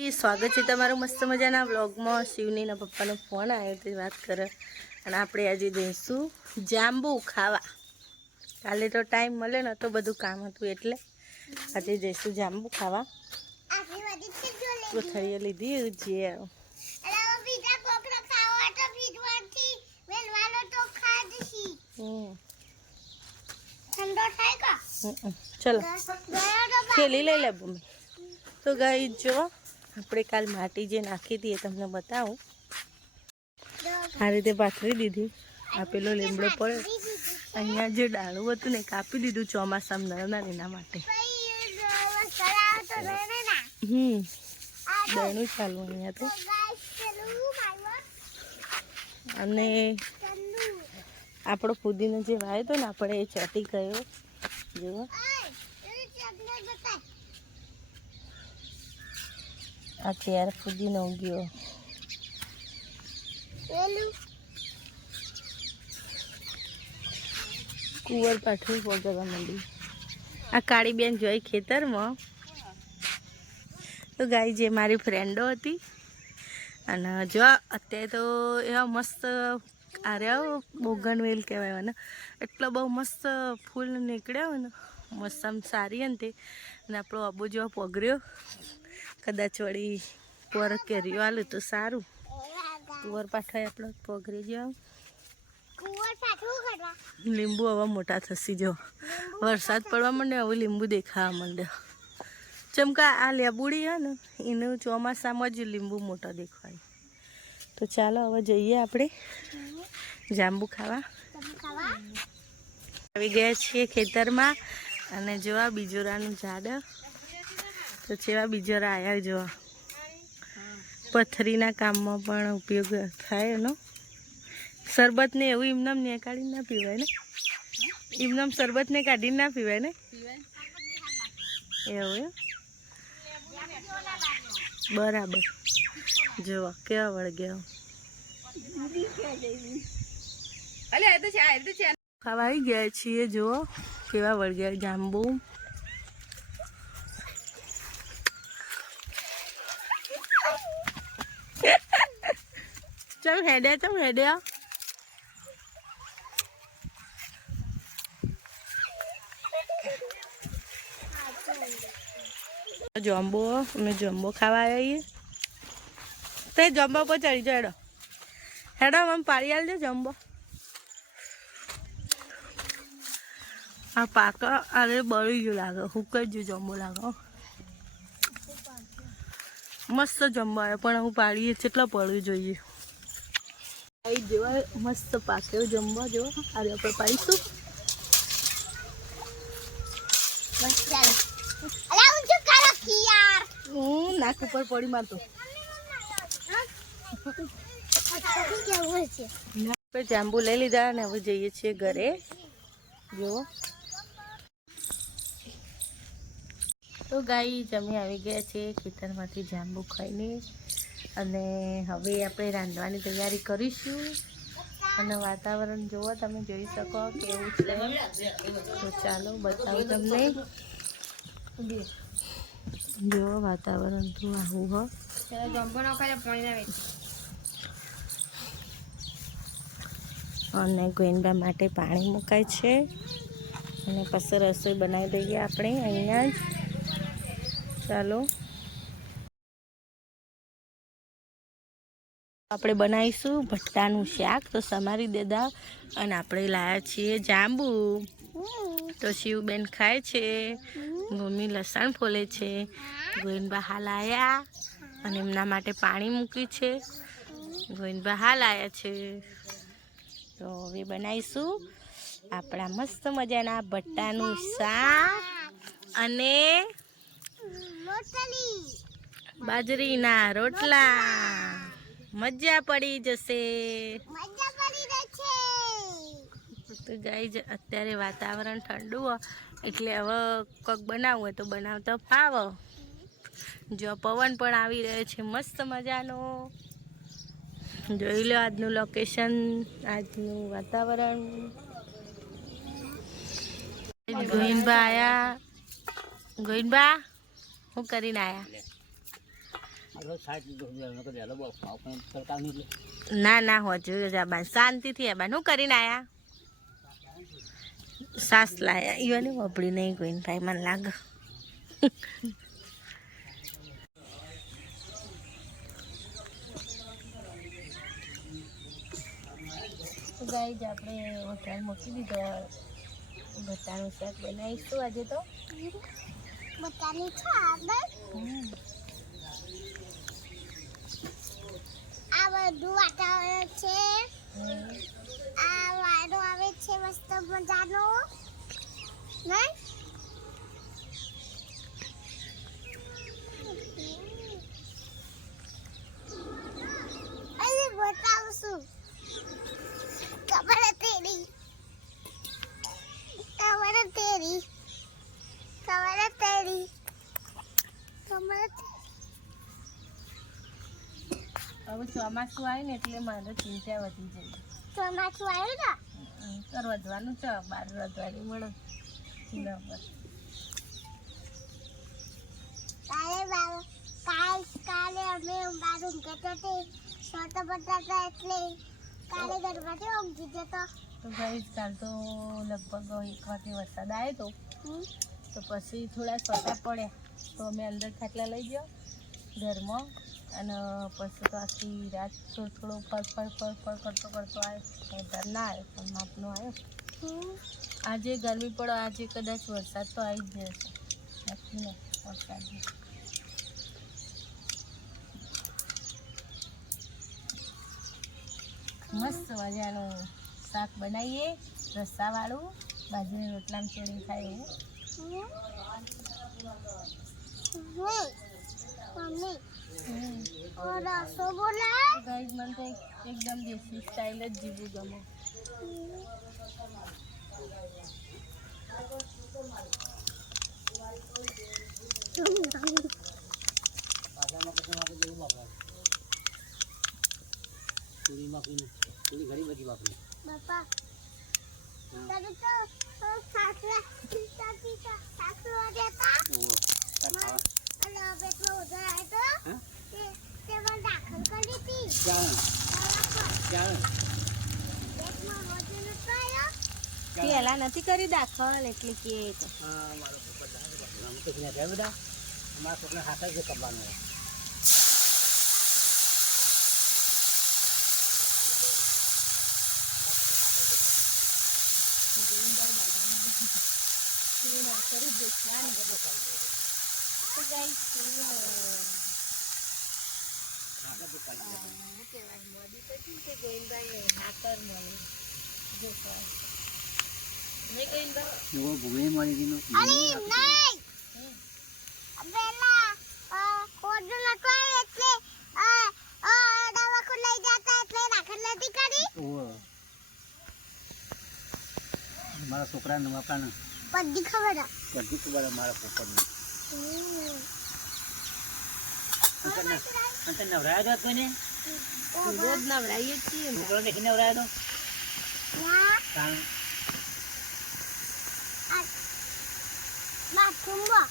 સ્વાગત છે તમારું મસ્ત મજાના વ્લોગમાં. શિવનીના પપ્પાનો ફોન આવ્યો તે વાત કરે. અને આપણે આજે જઈશું જાંબુ ખાવા. કાલે તો ટાઈમ મળે ને તો બધું કામ હતું એટલે આજે જઈશું જાંબુ ખાવા. કોથળીએ લીધી જે. ચલો. થેલી લઈ લે મમ્મી. તો ગઈ જો આપણે કાલ માટી જે નાખી હતી એ તમને બતાવું. આ રીતે પાથરી દીધી. આ પેલો લીમડો પડ્યો. અહીંયા જે ડાળું હતું ને કાપી દીધું ચોમાસામાં નળના એના માટે. હમ. દણું ચાલુ અહીંયા તો. અને આપણો ફુદીનો જે વાયો હતો ને, આપણે એ ચટી ગયો. જુઓ. અત્યારે ફુદીનો ઉગ્યો. કુંવર પાઠવી પગરવા માંડી. આ કાળી બેન જોઈ ખેતરમાં. તો ગાય જે મારી ફ્રેન્ડો હતી. અને જો અત્યારે તો એવા મસ્ત આર્યા બોગનવેલ કહેવાય ને એટલો બહુ મસ્ત ફૂલ નીકળ્યા હોય ને. મસ્ત આમ સારી હે ને તે. અને આપણો આબુ જેવો પગર્યો. કદાચ વળી પર કેરીઓ આલે તો સારું. કુંવર પાઠો આપણો પગરી જેવા લીંબુ હવે મોટા થશે જો. વરસાદ પડવા માંડે હવે લીંબુ દેખાવા માંડે. જેમ કે આ લેબુડી હે ને એનું ચોમાસામાં જ લીંબુ મોટા દેખાય. તો ચાલો હવે જઈએ આપણે જાંબુ ખાવા. આવી ગયા છીએ ખેતરમાં. અને જોવા બીજોરાનું ઝાડ. તો જેવા બીજોરા આવ્યા જોવા પથરીના કામમાં પણ ઉપયોગ થાય એનો. શરબતને એવું એમનામ ને કાઢીને ના પીવાય ને. એમનામ શરબતને કાઢીને ના પીવાય ને. એવું બરાબર. જુઓ, કેવા વળગ્યા ખાવા આવી ગયા છીએ, જુઓ. કેવા વળગ્યા જાંબુ. ચમ હેડે ચમ હેડે જમ્બો અમે જમ્બો ખાવા આવીએ તે જમ્બો પર ચડી જાઓ હેડો હેડો મને પાડી આલજો જમ્બો આ પાક અરે બળી ગયું લાગે હુકાઈ ગયું જમ્બો લાગે મસ્ત જમ્બો આવે પણ હું પાડીએ કેટલા પડવું જોઈએ આવી જેવા મસ્ત પાક્યો જમવા જેવો. આજે આપણે પાડીશું. હું નાક ઉપર પડી મારતો. જાંબુ લઈ લીધા અને હવે જઈએ છીએ ઘરે. જુઓ તો ગાઈ જમી આવી ગયા છે. ખેતરમાંથી જાંબુ ખાઈને. અને હવે આપણે રાંધવાની તૈયારી કરીશું. અને વાતાવરણ જુઓ, તમે જોઈ શકો કેવું છે. તો ચાલો બતાવું તમને. જુઓ વાતાવરણ તો આવું હો. અને ગોઈનબા માટે પાણી મુકાય છે. અને પછી રસોઈ બનાવી દઈએ આપણે અહીંયા જ. ચાલો. આપણે બનાવીશું ભટ્ટાનું શાક. તો સમારી દેદા અને આપણે લાયા છીએ જાંબુ. તો શિવબેન ખાય છે. મમ્મી લસણ ફોલે છે. ગોવિંદભા હાલ આવ્યા અને એમના માટે પાણી મૂક્યું છે. ગોવિંદભા હાલ આવ્યા છે. તો હવે બનાવીશું આપણા મસ્ત મજાના ભટ્ટાનું શાક અને બાજરીના રોટલા. મજા પડી જશે. તો ગાઈ અત્યારે વાતાવરણ ઠંડુ હોય એટલે હવે કોક બનાવવું હોય તો બનાવતો ફાવ. જો પવન પણ આવી રહ્યો છે મસ્ત મજાનો. જોઈ લો આજનું લોકેશન આજનું વાતાવરણ. ગોવિંદબા આયા. ગોવિંદભા શું કરીને આયા? ના ના હોજુ જાબા શાંતિથી આબા શું કરીને આયા? સાસ લાયા. ઈવાની વપડી નહીં કોઈ ભાઈ મને લાગે. ગાઈ જ આપણે હોટલ મૂકી દીધો. બટાનું શાક બનાવીશું આજે તો. બટાની છે આગળ વાતાવરણ છે. આ વારો આવે છે મસ્ત મજાનો. નહીં? હવે ચોમાસું આવ્યું ને એટલે મારે ચિંતા વધી જાય. ચોમાસું આવ્યું ને તો વધવાનું છે બાર વધવાની મળે. કિલો પર કાલે કાલ કાલે અમે બારું કહેતો તે સોતો બટાટા એટલે કાલે ગરબાથી ઊંઘી જતો તો. કાલ તો લગભગ એક વાગે વરસાદ આવ્યો તો. તો પછી થોડા સોટા પડ્યા. તો અમે અંદર ખાટલા લઈ ગયો ઘરમાં. અને પછી તો આખી રાત થોડો થોડો ફળ ફળ ફળ ફળ કરતો કરતો આવ્યો વધારે ના આવ્યો પણ માપનો આવ્યો આજે ગરમી પડો આજે કદાચ વરસાદ તો આવી જ જશે નથી ને વરસાદ મસ્ત મજાનું શાક બનાવીએ રસાવાળું બાજરીના રોટલામાં ચડી થાય એવું હમ. હમ. મમ્મી હમ. ઓ રસો બોલા ગાઈઝ મને તો એક- એકદમ દેશી સ્ટાઇલ જ જીવવું ગમે બાપા તને તો તો સાસરા સાસરી સાસરો દેતા અને પેટલો ઉધર આવ્યો તો તે તે મને દાખલ કરી હતી પેટમાં વધુ નતો આવ્યો પેલા નથી કરી દાખલ એટલે કે તો તો guys, શું કહેવાય મોદી તો શું કે ગોવિંદભાઈ હાકર મળે જો કહે. નહીં ગોવિંદભાઈ અરે નહીં પેલા કોડું નતો આવ્યો એટલે અ, અ, દવાખાને લઈ જતા એટલે દાખલ નથી કરી. છોકરા ને બાપાને. બધી ખબર હે. બધી ખબર મારા છોકરા. અંતર નવરાયો તો કોઈને રોજ નવરાઈએ છીએ છોકરો દેખી નવરાયો તો? ના, કારણ? આ બાથરૂમમાં.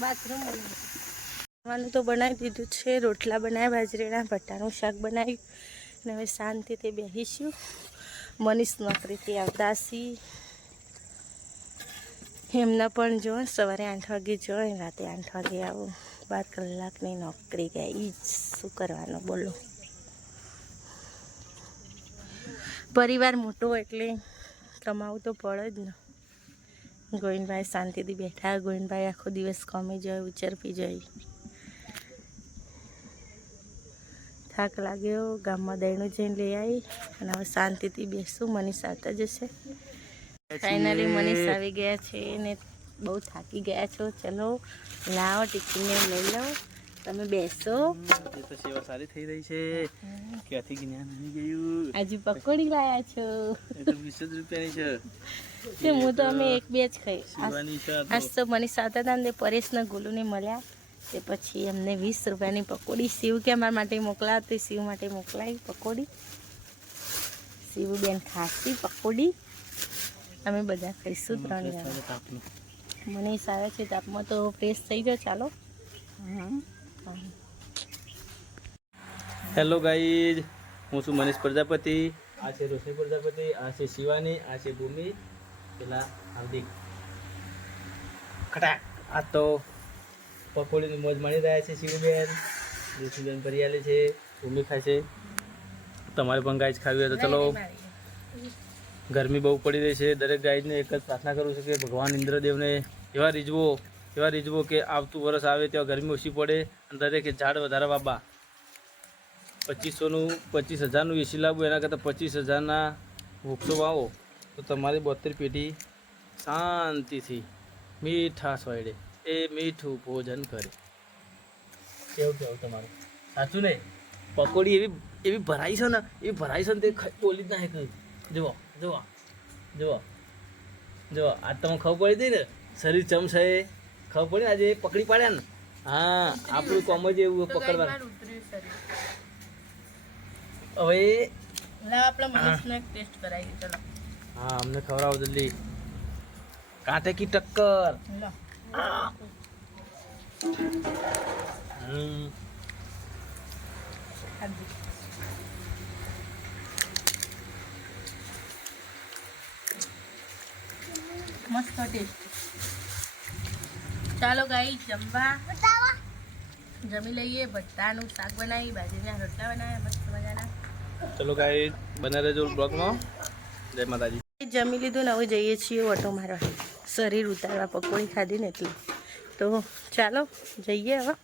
બાથરૂમ ખાવાનું તો બનાવી દીધું છે. રોટલા બનાવ્યા બાજરીના ભટ્ટાનું શાક બનાવ્યું. અને હવે શાંતિથી બેસીશું મનીષ નોકરીથી આવતા સી એમના પણ જો સવારે આઠ વાગે જો રાતે આઠ વાગે આવું. બાર કલાકની નોકરી ગયા એ જ શું કરવાનું બોલો. પરિવાર મોટો એટલે કમાવું તો પડે જ ને. ગોવિંદભાઈ શાંતિથી બેઠા ગોવિંદભાઈ આખો દિવસ કોમી જાય ઉચરપી જાય. થાક લાગ્યો ગામમાં દહીણું જઈને લઈ આવી અને હવે શાંતિથી બેસું મનીષ આવતા જશે. ફાઇનલી મનીષ આવી ગયા છે ને બહુ થાકી ગયા છો. ચલો લાવો ટિફિનને લઈ લો. તમે બેસો. તો સેવા સારી થઈ રહી છે. ક્યાંથી જ્ઞાન આવી ગયું? આજે પકોડી લાયા છો. એ તો વીસ જ રૂપિયાની છે. તે હું તો અમે એક બે જ ખાઈ. આજ તો મને સાથે હતા ને પરેશના ગોલુને મળ્યા. તે પછી અમને વીસ રૂપિયાની પકોડી શિવ કે અમારા માટે મોકલાવતી શિવ માટે મોકલાવી પકોડી. શિવબેન ખાસી પકોડી. અમે બધા ખાઈશું ત્રણ જણા. મનીષ આવે છે તાપમાં તો ફ્રેશ થઈ ગયો ચાલો. હેલો ગાઈઝ હું છું મનીષ પ્રજાપતિ. આ છે રોશની પ્રજાપતિ આ છે શિવાની આ છે ભૂમિ. પેલા હાર્દિક. ખટાક. આ તો પકોડીની મોજ માણી રહ્યા છે શિવબેન રોશનીબેન પરિયાલી છે ભૂમિ ખાય છે. તમારે પણ ગાઈઝ ખાવી હોય તો ચલો. ગરમી બહુ પડી રહી છે. દરેક ગાઈડને એક જ પ્રાર્થના કરું છું કે ભગવાન ઇન્દ્રદેવને એવા રીઝવો એવા રીઝવો કે આવતું વરસ આવે ત્યાં ગરમી ઓછી પડે. અને દરેકે ઝાડ વધારે વાબા પચીસોનું, પચીસ હજારનું એસી લાવવું એના કરતાં પચીસ હજારના વૃક્ષો વાવો. તો તમારી બોતેર પેઢી શાંતિથી મીઠા સોયડે એ મીઠું ભોજન કરે. કેવું કેવું તમારું? સાચું ને? પકોડી એવી એવી ભરાઈ છે ને? એવી ભરાઈ છે ને તે બોલી જ ના કહ્યું જુઓ. જુઓ જુઓ જુઓ આ તમે ખબર પડી હતી ને શરીર ચમશે ખબર પડી આજે પકડી પાડ્યા ને? હા આપણું કોમ જ એવું પકડવાનું. હવે હા. અમને ખવડાવો જલ્દી. કાંટે કી ટક્કર. હમ. મસ્ત ટેસ્ટ ચાલો ગાઈ જમવા. જમી લઈએ ભટ્ટાનું શાક બનાવી બાજરીના રોટલા બનાવ્યા મસ્ત મજાના. ચલો ગાઈ બને રહેજો બ્લોગમાં જય માતાજી. જમી લીધું ને હવે જઈએ છીએ ઓટો મારવા. શરીર ઉતારવા પકોડી ખાધી ને એટલે. તો ચાલો જઈએ હવે.